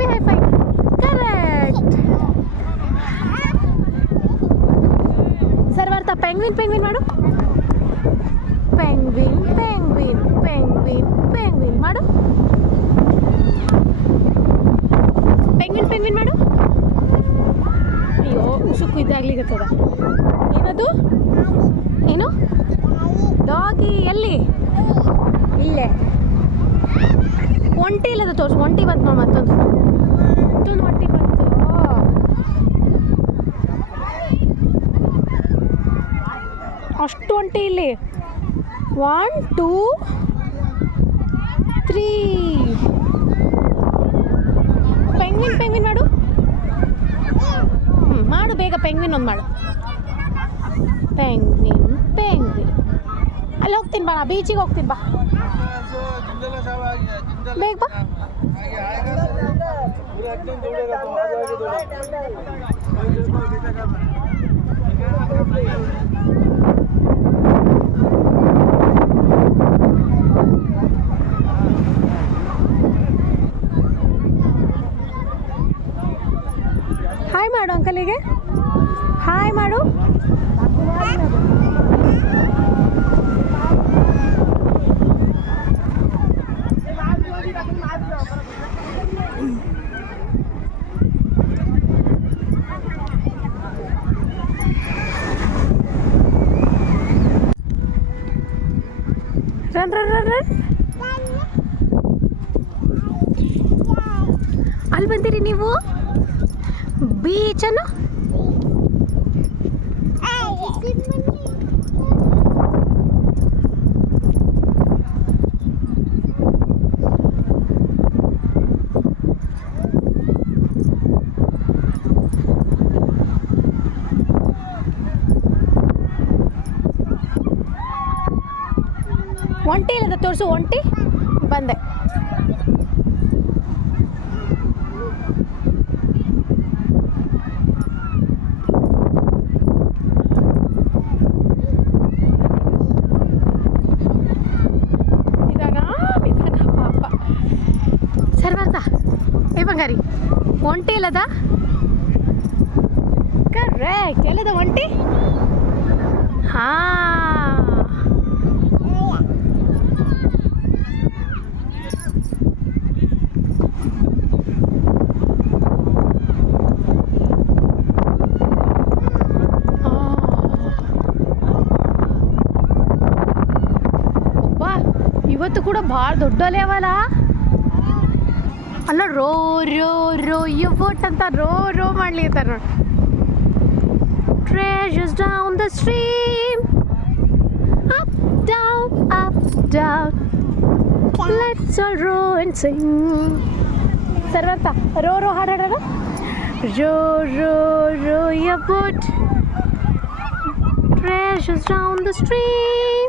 ಮಿ high five correct ಸರ್ವಾರ್ಥ penguin penguin ಮಾಡು. Penguin penguin penguin penguin ಮಾಡು. ಪೆಂಗ್ವಿನ್ ಪೆಂಗ್ವಿನ್ ಮಾಡು. ಅಯ್ಯೋ, ಉಸುಕು ಇದಾಗ್ಲಿಗತ್ತದ ಏನದು? ಏನು? ಡಾಗಿ ಎಲ್ಲಿ? ಇಲ್ಲೇ. ಒಂಟಿ ಇಲ್ಲದ ತೋರಿಸು, ಒಂಟಿ ಬಂತು ನೋಡಿ ಮತ್ತೊಂದು. ಒಂಟಿ ಬಂತು. ಅಷ್ಟು ಒಂಟಿ ಇಲ್ಲಿ. One two three penguin penguin ಮಾಡು. ಹ್ಞೂ ಮಾಡು ಬೇಗ ಪೆಂಗ್ವಿನ್ ಒಂದು ಮಾಡು. ಪೆಂಗ್ವಿನ್ ಪೆಂಗ್ವಿನ್ ಅಲ್ಲಿ ಹೋಗ್ತೀನಿ ಬಾ. ಬೀಚಿಗೆ ಹೋಗ್ತೀನಿ ಬಾ देख बा हाय माडो अंकल हाय माडो ರನ್ ರನ್ ರನ್ ರನ್ ಅಲ್ಲಿ ಬಂದಿರಿ ನೀವು? ಬೀಚನ್ನು ಒಂಟಿ ಇಲ್ಲದ ತೋರಿಸು ಒಂಟಿ ಬಂದೆ ನಿಧಾನ ನಿಧಾನ ಪಾಪ ಸರ್ವಾರ್ಥ ಏ ಬಂಗಾರಿ ಒಂಟಿ ಇಲ್ಲದ ಕರೆಕ್ಟ್ ಎಲ್ಲದ ಒಂಟಿ ಹಾ ಇವತ್ತು ಕೂಡ ಭಾಳ ದೊಡ್ಡ ಅಲೆ ಅವಲ್ಲ ಅಲ್ಲ ರೋ ರೋ ರೋ ಯುವಟ್ ಅಂತ ರೋ ರೋ ಮಾಡ್ಲಿರ್ತಾರೆ ನೋಡಿ treasures down the stream up down up down let's all row and sing ಸರ್ವರ್ಥ rho rho ಹಾಡಾಡ row row row your boat treasures down the stream